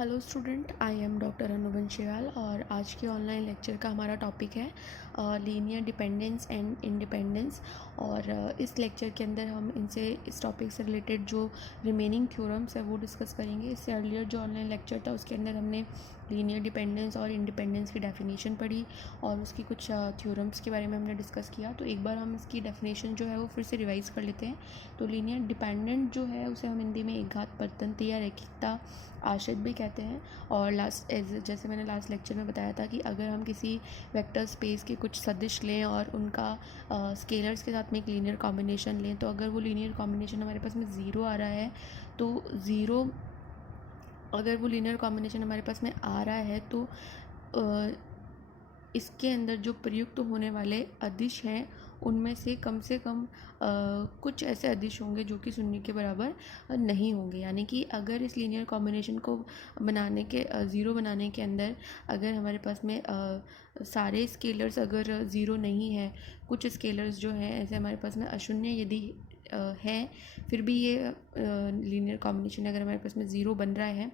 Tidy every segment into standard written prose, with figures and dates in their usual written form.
Hello student, I am doctor Anu Banshiwal और आज के ऑनलाइन लेक्चर का हमारा टॉपिक है लीनियर डिपेंडेंस एंड इंडिपेंडेंस। और इस लेक्चर के अंदर हम इस टॉपिक से रिलेटेड जो रिमेनिंग थ्योरम्स है वो डिस्कस करेंगे। इससे अर्लियर जो ऑनलाइन लेक्चर था उसके अंदर हमने लीनियर डिपेंडेंस और इंडिपेंडेंस की डेफिनेशन पढ़ी और उसकी कुछ थ्योरम्स के बारे में हमने डिस्कस किया। तो एक बार हम इसकी डेफिनेशन जो है वो फिर से रिवाइज़ कर लेते हैं। तो लीनियर डिपेंडेंट जो है उसे हम हिंदी में एक घात परतंत्र या रैखिकता आश्रित भी कहते हैं। और जैसे मैंने लास्ट लेक्चर में बताया था कि अगर हम किसी वेक्टर स्पेस के कुछ सदिश लें और उनका स्केलर्स के साथ में एक लीनियर कॉम्बिनेशन लें, तो अगर वो लीनियर कॉम्बिनेशन हमारे पास में ज़ीरो आ रहा है तो ज़ीरो अगर वो लीनियर कॉम्बिनेशन हमारे पास में आ रहा है तो इसके अंदर जो प्रयुक्त होने वाले अदिश हैं उनमें से कम कुछ ऐसे अदिश होंगे जो कि शून्य के बराबर नहीं होंगे। यानी कि अगर इस लीनियर कॉम्बिनेशन को बनाने के ज़ीरो बनाने के अंदर अगर हमारे पास में सारे स्केलर्स अगर ज़ीरो नहीं है, कुछ स्केलर्स जो हैं ऐसे हमारे पास में अशून्य यदि है, फिर भी ये लीनियर कॉम्बिनेशन अगर हमारे पास में ज़ीरो बन रहा है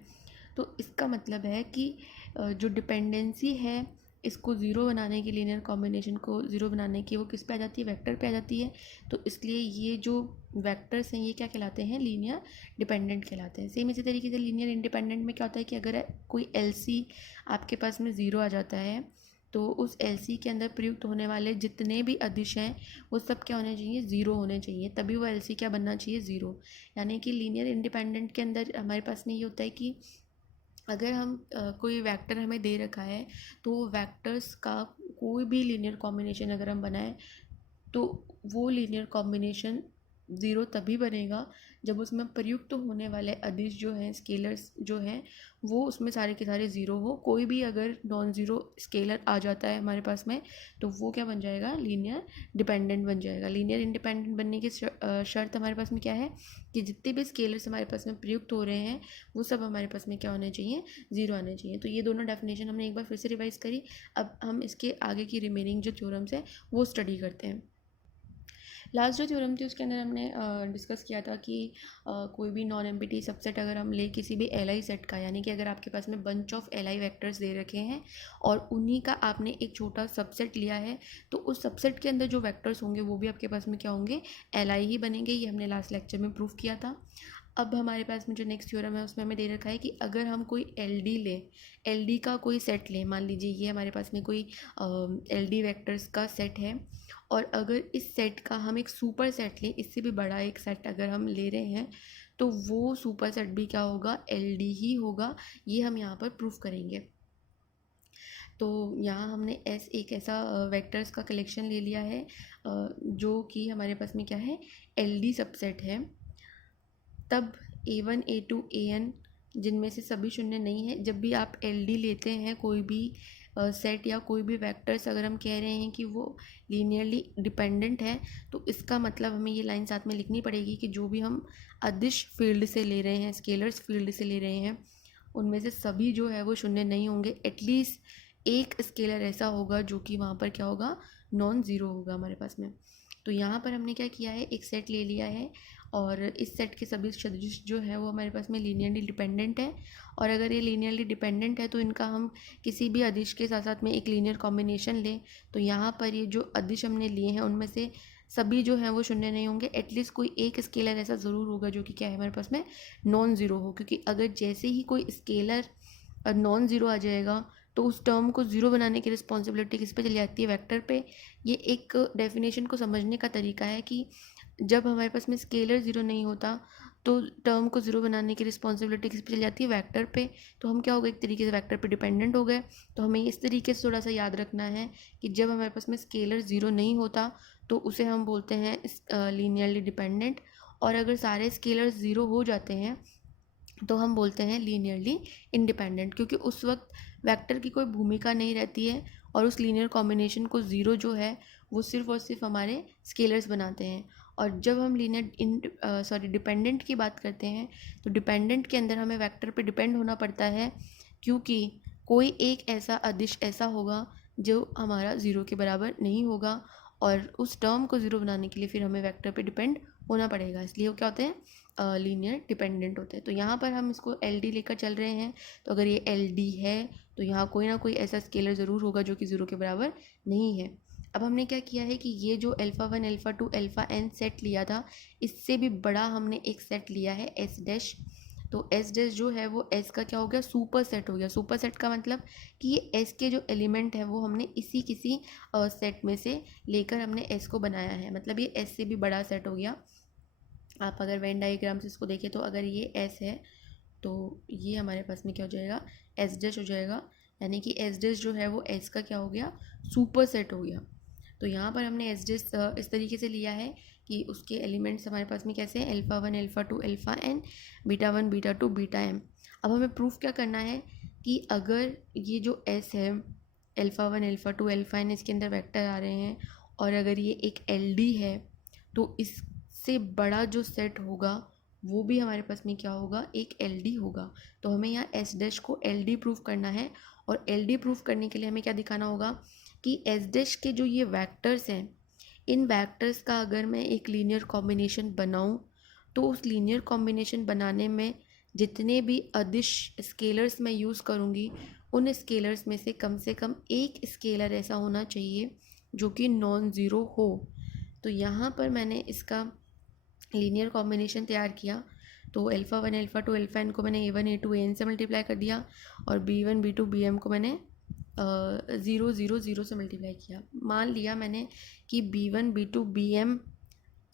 तो इसका मतलब है कि जो डिपेंडेंसी है इसको ज़ीरो बनाने की, लीनियर कॉम्बिनेशन को ज़ीरो बनाने की, वो किस पे आ जाती है, वेक्टर पे आ जाती है। तो इसलिए ये जो वेक्टर्स हैं ये क्या कहलाते हैं, लीनियर डिपेंडेंट कहलाते हैं। सेम इसी तरीके से लीनियर इंडिपेंडेंट में क्या होता है कि अगर कोई एलसी आपके पास में ज़ीरो आ जाता है तो उस एलसी के अंदर प्रयुक्त होने वाले जितने भी अदिश हैं वो सब क्या होने चाहिए, ज़ीरो होने चाहिए, तभी वो एलसी क्या बनना चाहिए, ज़ीरो। यानी कि लीनियर इंडिपेंडेंट के अंदर हमारे पास में ये होता है कि अगर हम कोई वेक्टर हमें दे रखा है तो वेक्टर्स का कोई भी लीनियर कॉम्बिनेशन अगर हम बनाएं तो वो लीनियर कॉम्बिनेशन ज़ीरो तभी बनेगा जब उसमें प्रयुक्त होने वाले अदिश जो हैं, स्केलर्स जो हैं, वो उसमें सारे के सारे ज़ीरो हो। कोई भी अगर नॉन ज़ीरो स्केलर आ जाता है हमारे पास में तो वो क्या बन जाएगा, लीनियर डिपेंडेंट बन जाएगा। लीनियर इंडिपेंडेंट बनने की शर्त हमारे पास में क्या है कि जितने भी स्केलर्स हमारे पास में प्रयुक्त हो रहे हैं वो सब हमारे पास में क्या होने चाहिए, ज़ीरो आने चाहिए। तो ये दोनों डेफिनेशन हमने एक बार फिर से रिवाइज़ करी। अब हम इसके आगे की रिमेनिंग जो थ्योरम्स है वो स्टडी करते हैं। लास्ट जो थ्योरम थी उसके अंदर हमने डिस्कस किया था कि कोई भी नॉन एम्प्टी सबसेट अगर हम ले किसी भी एल आई सेट का, यानी कि अगर आपके पास में bunch of L I vectors दे रखे हैं और उन्हीं का आपने एक छोटा सबसेट लिया है तो उस सबसेट के अंदर जो वैक्टर्स होंगे वो भी आपके पास में क्या होंगे, एल आई ही बनेंगे। ये हमने लास्ट लेक्चर में प्रूव किया था। अब हमारे पास में जो नेक्स्ट थ्योरम है उसमें हमें दे रखा है कि अगर हम कोई एल डी लें, एल डी का कोई सेट लें, मान लीजिए ये हमारे पास में कोई एल डी वैक्टर्स का सेट है और अगर इस सेट का हम एक सुपर सेट लें, इससे भी बड़ा एक सेट अगर हम ले रहे हैं तो वो सुपर सेट भी क्या होगा, एल डी ही होगा। ये हम यहाँ पर प्रूफ करेंगे। तो यहाँ हमने एक ऐसा वेक्टर्स का कलेक्शन ले लिया है जो कि हमारे पास में क्या है, एल डी सबसेट है। तब A1 A2 AN जिनमें से सभी शून्य नहीं है, जब भी आप LD लेते हैं कोई भी सेट या कोई भी वेक्टर्स अगर हम कह रहे हैं कि वो लीनियरली डिपेंडेंट है तो इसका मतलब हमें ये लाइन साथ में लिखनी पड़ेगी कि जो भी हम अदिश फील्ड से ले रहे हैं, स्केलर्स फील्ड से ले रहे हैं, उनमें से सभी जो है वो शून्य नहीं होंगे। एटलीस्ट एक स्केलर ऐसा होगा जो कि वहाँ पर क्या होगा, नॉन ज़ीरो होगा हमारे पास में। तो यहाँ पर हमने क्या किया है, एक सेट ले लिया है और इस सेट के सभी सदिश जो है वो हमारे पास में लीनियरली डिपेंडेंट है। और अगर ये लीनियरली डिपेंडेंट है तो इनका हम किसी भी अदिश के साथ साथ में एक लीनियर कॉम्बिनेशन लें तो यहाँ पर ये जो अदिश हमने लिए हैं उनमें से सभी जो हैं वो शून्य नहीं होंगे। एटलीस्ट कोई एक स्केलर ऐसा ज़रूर होगा जो कि क्या है, हमारे पास में नॉन ज़ीरो हो। क्योंकि अगर जैसे ही कोई स्केलर नॉन ज़ीरो आ जाएगा तो उस टर्म को ज़ीरो बनाने की रिस्पॉन्सिबिलिटी किस पे चली जाती है, वेक्टर पे। ये एक डेफिनेशन को समझने का तरीका है कि जब हमारे पास में स्केलर ज़ीरो नहीं होता तो टर्म को ज़ीरो बनाने की रिस्पॉन्सिबिलिटी किस पे चली जाती है, वेक्टर पे। तो हम क्या हो गए, एक तरीके से वेक्टर पे डिपेंडेंट हो गए। तो हमें इस तरीके से थोड़ा सा याद रखना है कि जब हमारे पास में स्केलर ज़ीरो नहीं होता तो उसे हम बोलते हैं लीनियरली डिपेंडेंट। और अगर सारे स्केलर ज़ीरो हो जाते हैं तो हम बोलते हैं लीनियरली इंडिपेंडेंट, क्योंकि उस वक्त वेक्टर की कोई भूमिका नहीं रहती है और उस लीनियर कॉम्बिनेशन को ज़ीरो जो है वो सिर्फ और सिर्फ हमारे स्केलर्स बनाते हैं। और जब हम डिपेंडेंट की बात करते हैं तो डिपेंडेंट के अंदर हमें वेक्टर पे डिपेंड होना पड़ता है, क्योंकि कोई एक ऐसा अदिश ऐसा होगा जो हमारा ज़ीरो के बराबर नहीं होगा और उस टर्म को ज़ीरो बनाने के लिए फिर हमें वेक्टर पे डिपेंड होना पड़ेगा, इसलिए वो क्या होते हैं, लीनियर डिपेंडेंट होते हैं। तो यहाँ पर हम इसको एल डी लेकर चल रहे हैं, तो अगर ये एल डी है तो यहाँ कोई ना कोई ऐसा स्केलर ज़रूर होगा जो कि 0 के बराबर नहीं है। अब हमने क्या किया है कि ये जो alpha 1 alpha 2 alpha n set लिया था, इससे भी बड़ा हमने एक सेट लिया है एस डैश। तो एस डैश जो है वो एस का क्या हो गया, सुपर सेट हो गया। सुपर सेट का मतलब कि ये एस के जो एलिमेंट है वो हमने इसी किसी सेट में से लेकर हमने एस को बनाया है, मतलब ये एस से भी बड़ा सेट हो गया। आप अगर वेन डायग्राम से इसको देखें तो अगर ये एस है तो ये हमारे पास में क्या हो जाएगा, एस डैश हो जाएगा, यानी कि एस डैश जो है वो एस का क्या हो गया, सुपर सेट हो गया। तो यहाँ पर हमने एस डैश इस तरीके से लिया है कि उसके एलिमेंट्स हमारे पास में कैसे हैं, alpha 1 alpha 2 alpha n, beta 1 beta 2 beta m। अब हमें प्रूफ क्या करना है कि अगर ये जो s है, अल्फ़ा 1 अल्फ़ा 2 अल्फ़ा n, इसके अंदर वेक्टर आ रहे हैं, और अगर ये एक LD है तो इससे बड़ा जो सेट होगा वो भी हमारे पास में क्या होगा, एक LD होगा। तो हमें यहाँ एस डैश को LD प्रूफ करना है, और LD प्रूफ करने के लिए हमें क्या दिखाना होगा कि एस डैश के जो ये वेक्टर्स हैं, इन वेक्टर्स का अगर मैं एक लीनियर कॉम्बिनेशन बनाऊं तो उस लीनियर कॉम्बिनेशन बनाने में जितने भी अदिश स्केलर्स मैं यूज़ करूँगी, उन स्केलर्स में से कम एक स्केलर ऐसा होना चाहिए जो कि नॉन ज़ीरो हो। तो यहाँ पर मैंने इसका लीनियर कॉम्बिनेशन तैयार किया। तो अल्फ़ा 1 अल्फ़ा 2 अल्फ़ा n को मैंने A1 A2 AN से मल्टीप्लाई कर दिया, और B1 B2 BM को मैंने 0 0 0 से मल्टीप्लाई किया। मान लिया मैंने कि B1 B2 BM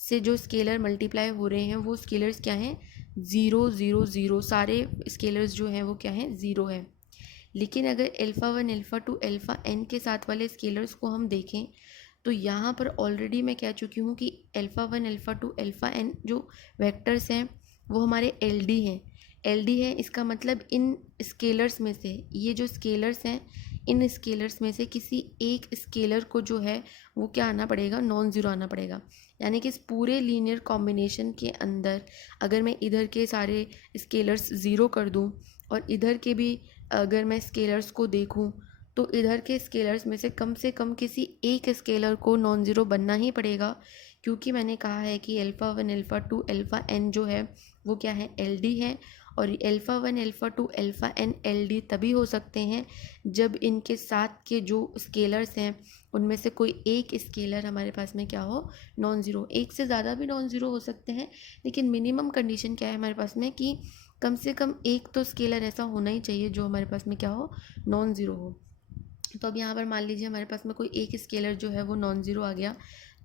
से जो स्केलर मल्टीप्लाई हो रहे हैं वो स्केलर्स क्या हैं, 0 0 0, सारे स्केलर्स जो हैं वो क्या हैं, 0 है। लेकिन अगर अल्फ़ा 1 अल्फ़ा 2 अल्फ़ा n के साथ वाले स्केलर्स को हम देखें तो यहाँ पर ऑलरेडी मैं कह चुकी हूँ कि अल्फ़ा 1 अल्फ़ा 2 अल्फ़ा n जो वेक्टर्स हैं वो हमारे LD हैं। LD है, इसका मतलब इन स्केलर्स में से, ये जो स्केलर्स हैं इन स्केलर्स में से किसी एक स्केलर को जो है वो क्या आना पड़ेगा, नॉन ज़ीरो आना पड़ेगा। यानी कि इस पूरे लीनियर कॉम्बिनेशन के अंदर अगर मैं इधर के सारे स्केलर्स ज़ीरो कर दूँ और इधर के भी अगर मैं स्केलर्स को देखूँ तो इधर के स्केलर्स में से कम किसी एक स्केलर को नॉन ज़ीरो बनना ही पड़ेगा, क्योंकि मैंने कहा है कि अल्फ़ा 1 अल्फ़ा 2 अल्फ़ा n जो है वो क्या है, LD है। और alpha 1 alpha 2 alpha n LD तभी हो सकते हैं जब इनके साथ के जो स्केलर्स हैं उनमें से कोई एक स्केलर हमारे पास में क्या हो, नॉन ज़ीरो। एक से ज़्यादा भी नॉन ज़ीरो हो सकते हैं, लेकिन मिनिमम कंडीशन क्या है हमारे पास में कि कम से कम एक तो स्केलर ऐसा होना ही चाहिए जो हमारे पास में क्या हो, नॉन ज़ीरो हो। तो अब यहाँ पर मान लीजिए हमारे पास में कोई एक स्केलर जो है वो नॉन ज़ीरो आ गया।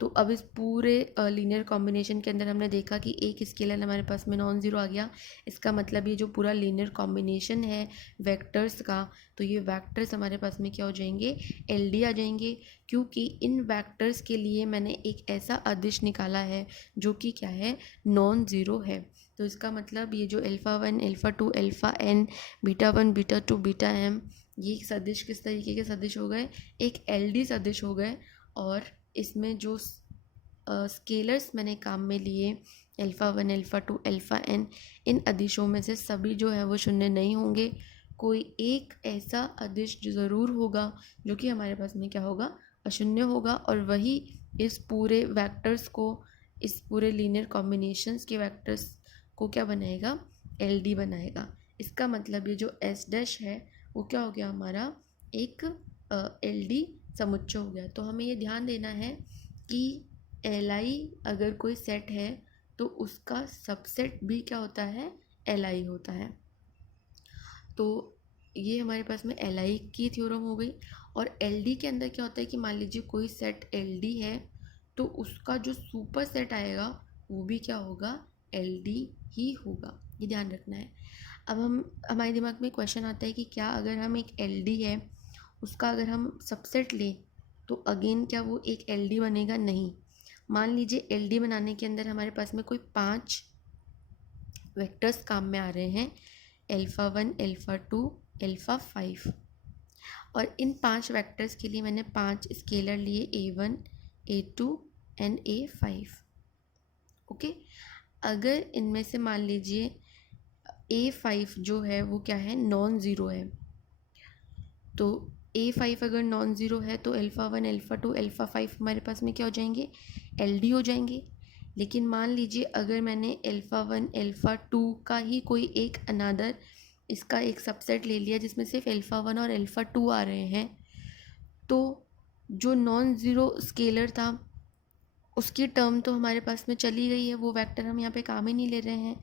तो अब इस पूरे लीनियर कॉम्बिनेशन के अंदर हमने देखा कि एक स्केलर हमारे पास में नॉन ज़ीरो आ गया। इसका मतलब ये जो पूरा लीनियर कॉम्बिनेशन है वेक्टर्स का, तो ये वेक्टर्स हमारे पास में क्या हो जाएंगे, LD आ जाएंगे, क्योंकि इन वेक्टर्स के लिए मैंने एक ऐसा अदिश निकाला है जो कि क्या है, नॉन ज़ीरो है। तो इसका मतलब ये जो alpha 1 alpha 2 alpha n, beta 1 beta 2 beta m, ये सदिश किस तरीके के सदिश हो गए, एक LD सदिश हो गए। और इसमें जो स्केलर्स मैंने काम में लिए अल्फ़ा 1 अल्फ़ा 2 अल्फ़ा n, इन अदिशों में से सभी जो है वो शून्य नहीं होंगे। कोई एक ऐसा अदिश जो ज़रूर होगा जो कि हमारे पास में क्या होगा, अशून्य होगा, और वही इस पूरे वेक्टर्स को, इस पूरे लीनियर कॉम्बिनेशंस के वेक्टर्स को क्या बनाएगा, LD बनाएगा। इसका मतलब ये जो S डैश है वो क्या हो गया, हमारा एक LD समुच्चय हो गया। तो हमें ये ध्यान देना है कि Li अगर कोई सेट है तो उसका सबसेट भी क्या होता है, Li होता है। तो ये हमारे पास में Li की थ्योरम हो गई। और LD के अंदर क्या होता है कि मान लीजिए कोई सेट LD है तो उसका जो सुपर सेट आएगा वो भी क्या होगा, LD ही होगा, ये ध्यान रखना है। अब हमारे दिमाग में क्वेश्चन आता है कि क्या अगर हम एक LD है उसका अगर हम सबसेट लें तो अगेन क्या वो एक LD बनेगा, नहीं। मान लीजिए LD बनाने के अंदर हमारे पास में कोई 5 वेक्टर्स काम में आ रहे हैं, अल्फ़ा 1 अल्फ़ा 2 अल्फ़ा 5, और इन 5 वेक्टर्स के लिए मैंने 5 स्केलर लिए A1 A2 and A5। Okay, अगर इनमें से मान लीजिए A5 जो है वो क्या है, नॉन ज़ीरो है, तो A5 अगर नॉन ज़ीरो है तो अल्फ़ा 1 अल्फ़ा 2 अल्फ़ा 5 हमारे पास में क्या हो जाएंगे, LD हो जाएंगे। लेकिन मान लीजिए अगर मैंने अल्फ़ा 1 अल्फ़ा 2 का ही कोई एक अनदर इसका एक सबसेट ले लिया जिसमें सिर्फ अल्फ़ा 1 और अल्फ़ा 2 आ रहे हैं, तो जो नॉन ज़ीरो स्केलर था उसकी टर्म तो हमारे पास में चली गई है, वो वेक्टर हम यहाँ पे काम ही नहीं ले रहे हैं।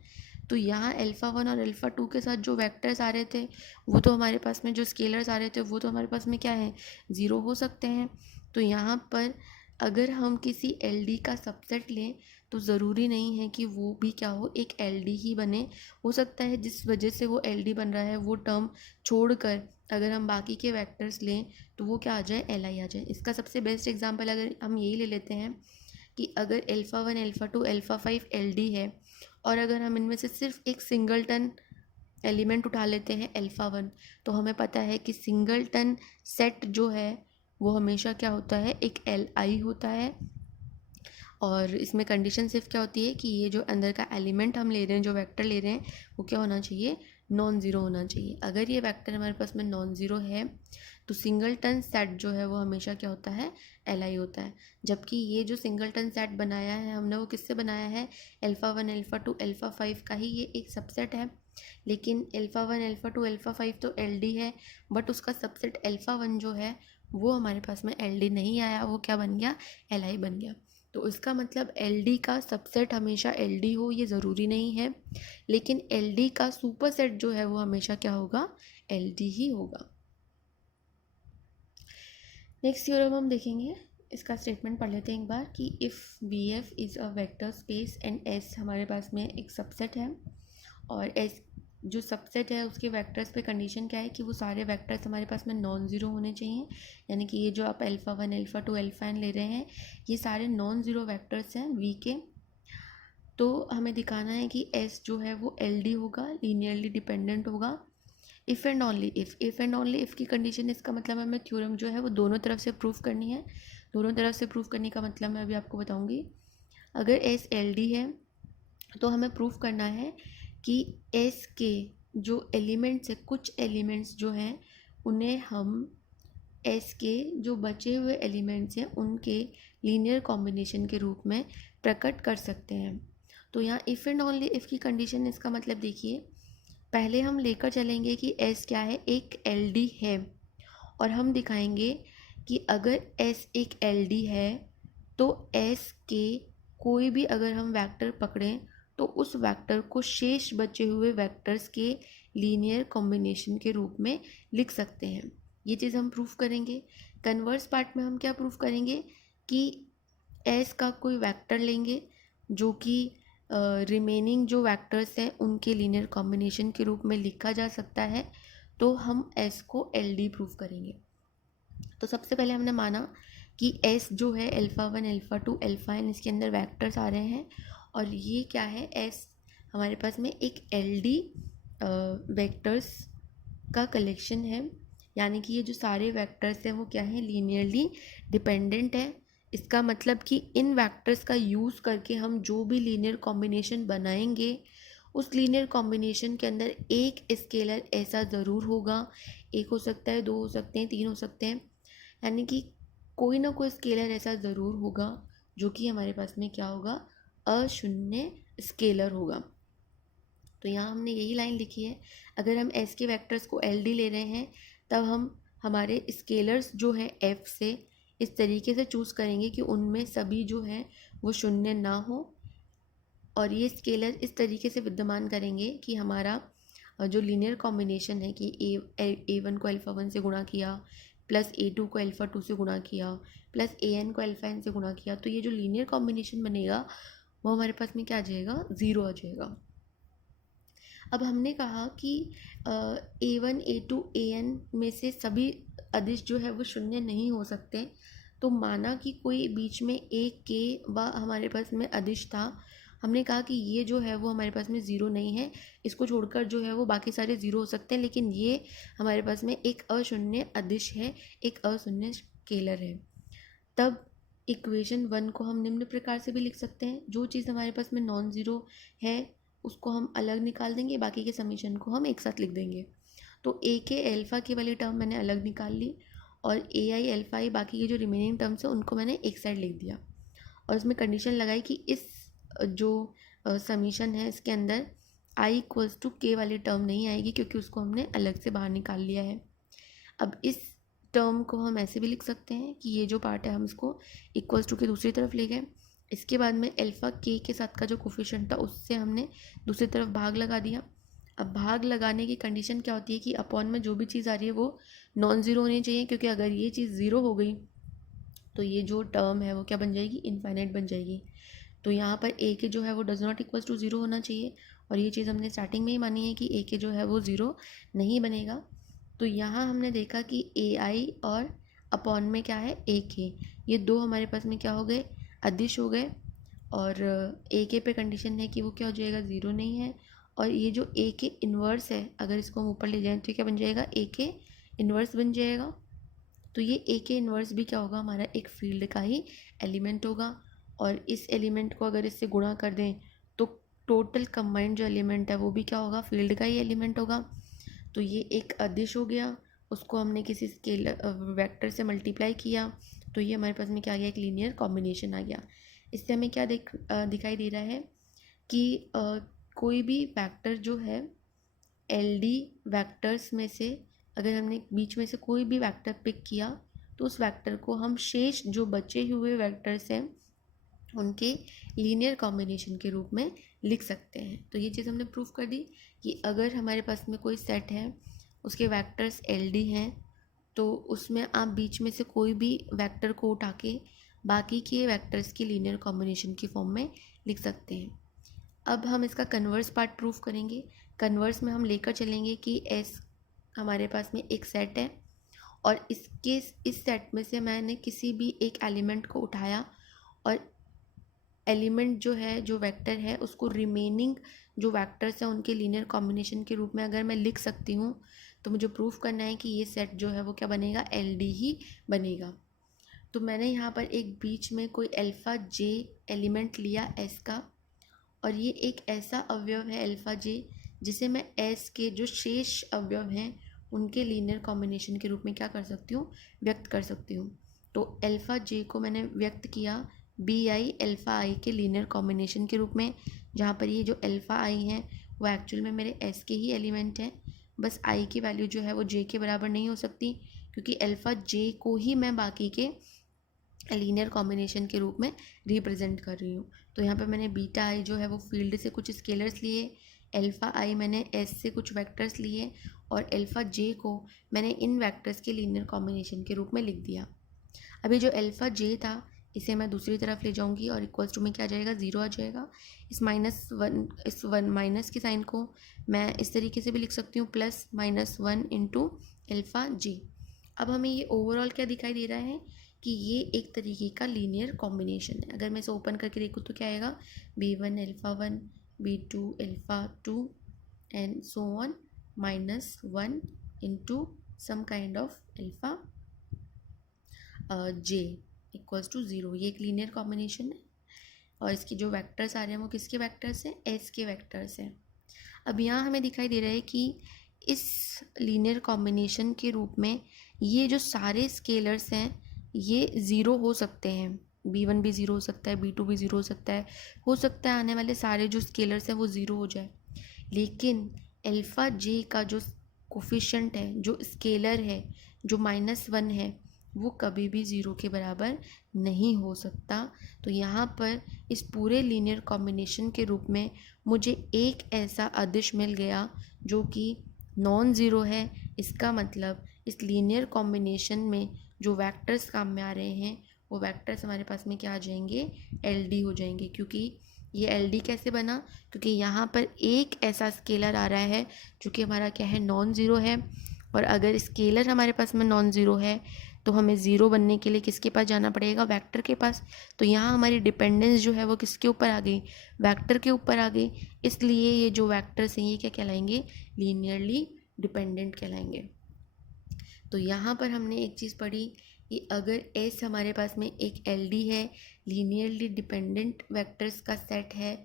तो यहाँ अल्फ़ा 1 और अल्फ़ा 2 के साथ जो वेक्टर्स आ रहे थे वो तो हमारे पास में, जो स्केलर्स आ रहे थे वो तो हमारे पास में क्या है, ज़ीरो हो सकते हैं। तो यहाँ पर अगर हम किसी एलडी का सबसेट लें तो ज़रूरी नहीं है कि वो भी क्या हो, एक एलडी ही बने। हो सकता है जिस वजह से वो एलडी बन रहा है वो टर्म छोड़कर अगर हम बाकी के वेक्टर्स लें तो वो क्या आ जाए, एल आई आ जाए। इसका सबसे बेस्ट एग्जांपल अगर हम यही ले लेते हैं कि अगर अल्फ़ा 1 अल्फ़ा 2 अल्फ़ा 5 एलडी है और अगर हम इनमें से सिर्फ एक सिंगलटन एलिमेंट उठा लेते हैं अल्फ़ा 1, तो हमें पता है कि सिंगलटन सेट जो है वो हमेशा क्या होता है, एक एल आई होता है। और इसमें कंडीशन सिर्फ क्या होती है कि ये जो अंदर का एलिमेंट हम ले रहे हैं, जो वेक्टर ले रहे हैं, वो क्या होना चाहिए, नॉन ज़ीरो होना चाहिए। अगर ये वेक्टर हमारे पास में नॉन ज़ीरो है तो सिंगलटन सेट जो है वो हमेशा क्या होता है, एल आई होता है। जबकि ये जो सिंगलटन सेट बनाया है हमने वो किससे बनाया है, अल्फ़ा 1 अल्फ़ा 2 अल्फ़ा 5 का ही ये एक सबसेट है। लेकिन अल्फ़ा 1 अल्फ़ा 2 अल्फ़ा 5 तो एल डी है, बट उसका सबसेट अल्फ़ा 1 जो है वो हमारे पास में एल डी नहीं आया, वो क्या बन गया, एल आई बन गया। तो इसका मतलब एलडी का सबसेट हमेशा एलडी हो ये ज़रूरी नहीं है, लेकिन एलडी का सुपरसेट जो है वो हमेशा क्या होगा, एलडी ही होगा। नेक्स्ट थ्योरम हम देखेंगे, इसका स्टेटमेंट पढ़ लेते हैं एक बार कि if V F is a vector space and S हमारे पास में एक सबसेट है और एस जो सबसेट है उसके वेक्टर्स पे कंडीशन क्या है कि वो सारे वेक्टर्स हमारे पास में नॉन ज़ीरो होने चाहिए। यानी कि ये जो आप अल्फ़ा 1 अल्फ़ा 2 अल्फ़ा एन ले रहे हैं ये सारे नॉन ज़ीरो वेक्टर्स हैं वी के। तो हमें दिखाना है कि एस जो है वो एल डी होगा, लीनियरली डिपेंडेंट होगा। If and only if and only if की कंडीशन, इसका मतलब हमें थ्योरम जो है वो दोनों तरफ से प्रूफ करनी है। दोनों तरफ से प्रूफ करने का मतलब मैं अभी आपको बताऊँगी। अगर एस एल डी है तो हमें प्रूफ करना है कि एस के जो एलिमेंट्स है, कुछ एलिमेंट्स जो हैं उन्हें हम एस के जो बचे हुए एलिमेंट्स हैं उनके लीनियर कॉम्बिनेशन के रूप में प्रकट कर सकते हैं। तो यहाँ इफ़ एंड ओनली इफ़ की कंडीशन, इसका मतलब देखिए, पहले हम लेकर चलेंगे कि एस क्या है, एक एल डी है, और हम दिखाएंगे कि अगर एस एक एल डी है तो एस के कोई भी अगर हम वेक्टर पकड़ें तो उस वेक्टर को शेष बचे हुए वेक्टर्स के लीनियर कॉम्बिनेशन के रूप में लिख सकते हैं। ये चीज़ हम प्रूफ करेंगे। कन्वर्स पार्ट में हम क्या प्रूफ करेंगे कि एस का कोई वेक्टर लेंगे जो कि रिमेनिंग जो वेक्टर्स हैं उनके लीनियर कॉम्बिनेशन के रूप में लिखा जा सकता है, तो हम एस को एल डी प्रूफ करेंगे। तो सबसे पहले हमने माना कि एस जो है अल्फ़ा 1 अल्फ़ा 2 अल्फ़ा एन, इसके अंदर वेक्टर्स आ रहे हैं और ये क्या है, एस हमारे पास में एक एल डी वेक्टर्स का कलेक्शन है। यानी कि ये जो सारे वेक्टर्स हैं वो क्या है, लीनियरली डिपेंडेंट है। इसका मतलब कि इन वेक्टर्स का यूज़ करके हम जो भी लीनियर कॉम्बिनेशन बनाएंगे उस लीनियर कॉम्बिनेशन के अंदर एक स्केलर ऐसा ज़रूर होगा, एक हो सकता है, दो हो सकते हैं, तीन हो सकते हैं, यानी कि कोई ना कोई स्केलर ऐसा ज़रूर होगा जो कि हमारे पास में क्या होगा, अशून्य स्केलर होगा। तो यहाँ हमने यही लाइन लिखी है, अगर हम एस के वेक्टर्स को एल डी ले रहे हैं तब हम हमारे स्केलर्स जो है एफ से इस तरीके से चूज़ करेंगे कि उनमें सभी जो है वो शून्य ना हो, और ये स्केलर इस तरीके से विद्यमान करेंगे कि हमारा जो लीनियर कॉम्बिनेशन है कि ए वन को अल्फ़ा 1 से गुणा किया प्लस ए टू को अल्फ़ा 2 से गुणा किया प्लस ए एन को अल्फ़ा एन से गुणा किया, तो ये जो लीनियर कॉम्बिनेशन बनेगा वो हमारे पास में क्या आ जाएगा, ज़ीरो आ जाएगा। अब हमने कहा कि A one A two A N में से सभी अदिश जो है वो शून्य नहीं हो सकते। तो माना कि कोई बीच में एक के व हमारे पास में अदिश था, हमने कहा कि ये जो है वो हमारे पास में ज़ीरो नहीं है, इसको छोड़कर जो है वो बाकी सारे ज़ीरो हो सकते हैं, लेकिन ये हमारे पास में एक अशून्य अदिश है, एक अशून्य स्केलर है। तब इक्वेशन 1 को हम निम्न प्रकार से भी लिख सकते हैं, जो चीज़ हमारे पास में नॉन ज़ीरो है उसको हम अलग निकाल देंगे, बाकी के समीशन को हम एक साथ लिख देंगे। तो ए के अल्फ़ा की वाली टर्म मैंने अलग निकाल ली और ए आई अल्फ़ा आई बाकी के जो रिमेनिंग टर्म्स हैं उनको मैंने एक साइड लिख दिया, और उसमें कंडीशन लगाई कि इस जो समीशन है इसके अंदर आई इक्वल्स टू के वाली टर्म नहीं आएगी, क्योंकि उसको हमने अलग से बाहर निकाल लिया है। अब इस टर्म को हम ऐसे भी लिख सकते हैं कि ये जो पार्ट है हम इसको इक्वल्स टू के दूसरी तरफ ले गए। इसके बाद में अल्फ़ा के साथ का जो कोफिशिएंट था उससे हमने दूसरी तरफ भाग लगा दिया। अब भाग लगाने की कंडीशन क्या होती है कि अपॉन में जो भी चीज़ आ रही है वो नॉन ज़ीरो होनी चाहिए, क्योंकि अगर ये चीज़ ज़ीरो हो गई तो ये जो टर्म है वो क्या बन जाएगी, इनफाइनाइट बन जाएगी। तो यहाँ पर ए के जो है वो does not equals to zero होना चाहिए, और ये चीज़ हमने स्टार्टिंग में ही मानी है कि ए के जो है वो ज़ीरो नहीं बनेगा। तो यहाँ हमने देखा कि ए आई और अपॉन में क्या है, ए के, ये दो हमारे पास में क्या हो गए, अदिश हो गए। और ए के पे कंडीशन है कि वो क्या हो जाएगा, ज़ीरो नहीं है। और ये जो ए के इन्वर्स है, अगर इसको हम ऊपर ले जाएं तो क्या बन जाएगा, ए के इन्वर्स बन जाएगा। तो ये ए के इन्वर्स भी क्या होगा, हमारा एक फील्ड का ही एलिमेंट होगा। और इस एलिमेंट को अगर इससे गुणा कर दें तो टोटल कंबाइंड जो एलिमेंट है वो भी क्या होगा, फील्ड का ही एलिमेंट होगा। तो ये एक अदिश हो गया, उसको हमने किसी स्केलर वेक्टर से मल्टीप्लाई किया, तो ये हमारे पास में क्या आ गया, एक लीनियर कॉम्बिनेशन आ गया। इससे हमें क्या दिखाई दे रहा है कि कोई भी वेक्टर जो है एल डी वैक्टर्स में से अगर हमने बीच में से कोई भी वेक्टर पिक किया तो उस वेक्टर को हम शेष जो बचे हुए वेक्टर्स हैं उनके लीनियर कॉम्बिनेशन के रूप में लिख सकते हैं। तो ये चीज़ हमने प्रूव कर दी कि अगर हमारे पास में कोई सेट है, उसके वेक्टर्स एल डी हैं, तो उसमें आप बीच में से कोई भी वेक्टर को उठा के बाकी के वेक्टर्स की लीनियर कॉम्बिनेशन की फॉर्म में लिख सकते हैं। अब हम इसका कन्वर्स पार्ट प्रूफ करेंगे। कन्वर्स में हम लेकर चलेंगे कि एस हमारे पास में एक सेट है, और इस सेट में से मैंने किसी भी एक एलिमेंट को उठाया, और एलिमेंट जो है, जो वेक्टर है, उसको रिमेनिंग जो वेक्टर्स हैं उनके लीनियर कॉम्बिनेशन के रूप में अगर मैं लिख सकती हूँ, तो मुझे प्रूफ करना है कि ये सेट जो है वो क्या बनेगा, एल डी ही बनेगा। तो मैंने यहाँ पर एक बीच में कोई अल्फ़ा जे एलिमेंट लिया एस का, और ये एक ऐसा अवयव है अल्फ़ा जे जिसे मैं एस के जो शेष अवयव हैं उनके लीनियर कॉम्बिनेशन के रूप में क्या कर सकती हूँ, व्यक्त कर सकती हूँ। तो अल्फ़ा जे को मैंने व्यक्त किया बी आई अल्फ़ा आई के लीनियर कॉम्बिनेशन के रूप में, जहाँ पर ये जो अल्फ़ा आई हैं वो एक्चुअल में मेरे एस के ही एलिमेंट हैं। बस आई की वैल्यू जो है वो जे के बराबर नहीं हो सकती, क्योंकि अल्फ़ा जे को ही मैं बाकी के लीनियर कॉम्बिनेशन के रूप में रिप्रेजेंट कर रही हूँ। तो यहाँ पे मैंने बीटा आई जो है वो फील्ड से कुछ स्केलर्स लिए, अल्फ़ा आई मैंने एस से कुछ वेक्टर्स लिए, और अल्फ़ा जे को मैंने इन वेक्टर्स के लीनियर कॉम्बिनेशन के रूप में लिख दिया। अभी जो अल्फ़ा जे था इसे मैं दूसरी तरफ ले जाऊंगी, और इक्वल्स टू में क्या आ जाएगा, ज़ीरो आ जाएगा। इस वन माइनस के साइन को मैं इस तरीके से भी लिख सकती हूँ, plus minus one into alpha J. अब हमें ये ओवरऑल क्या दिखाई दे रहा है कि ये एक तरीके का लीनियर कॉम्बिनेशन है। अगर मैं इसे ओपन करके देखूँ तो क्या आएगा, B one alpha one, B two alpha two, and so on minus one into some kind of alpha J equals to zero. ये एक लीनियर कॉम्बिनेशन है, और इसके जो वेक्टर्स आ रहे हैं वो किसके वेक्टर्स हैं, एस के वेक्टर्स हैं। अब यहाँ हमें दिखाई दे रहा है कि इस लीनियर कॉम्बिनेशन के रूप में ये जो सारे स्केलर्स हैं ये ज़ीरो हो सकते हैं। बी वन भी ज़ीरो हो सकता है, बी टू भी ज़ीरो हो सकता है आने वाले सारे जो स्केलर्स हैं वो ज़ीरो हो जाए। लेकिन अल्फ़ा जे का जो कोफिशिएंट है, जो स्केलर है, जो माइनस वन है, वो कभी भी ज़ीरो के बराबर नहीं हो सकता। तो यहाँ पर इस पूरे लीनियर कॉम्बिनेशन के रूप में मुझे एक ऐसा अदिश मिल गया जो कि नॉन ज़ीरो है। इसका मतलब इस लीनियर कॉम्बिनेशन में जो वेक्टर्स काम में आ रहे हैं वो वेक्टर्स हमारे पास में क्या आ जाएंगे, एल डी हो जाएंगे। क्योंकि ये एल डी कैसे बना, क्योंकि यहाँ पर एक ऐसा स्केलर आ रहा है जो कि हमारा क्या है, नॉन ज़ीरो है। और अगर स्केलर हमारे पास में नॉन ज़ीरो है तो हमें ज़ीरो बनने के लिए किसके पास जाना पड़ेगा, वेक्टर के पास। तो यहाँ हमारी डिपेंडेंस जो है वो किसके ऊपर आ गई, वेक्टर के ऊपर आ गई। इसलिए ये जो वेक्टर्स हैं ये क्या कहलाएंगे, लीनियरली डिपेंडेंट कहलाएंगे। तो यहाँ पर हमने एक चीज़ पढ़ी कि अगर एस हमारे पास में एक एल डी है, लीनियरली डिपेंडेंट वेक्टर्स का सेट है,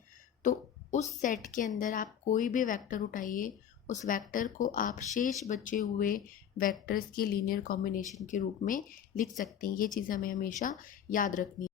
तो उस सेट के अंदर आप कोई भी वेक्टर उठाइए, उस वेक्टर को आप शेष बचे हुए वेक्टर्स के लीनियर कॉम्बिनेशन के रूप में लिख सकते हैं। ये चीज़ हमें हमेशा याद रखनी है।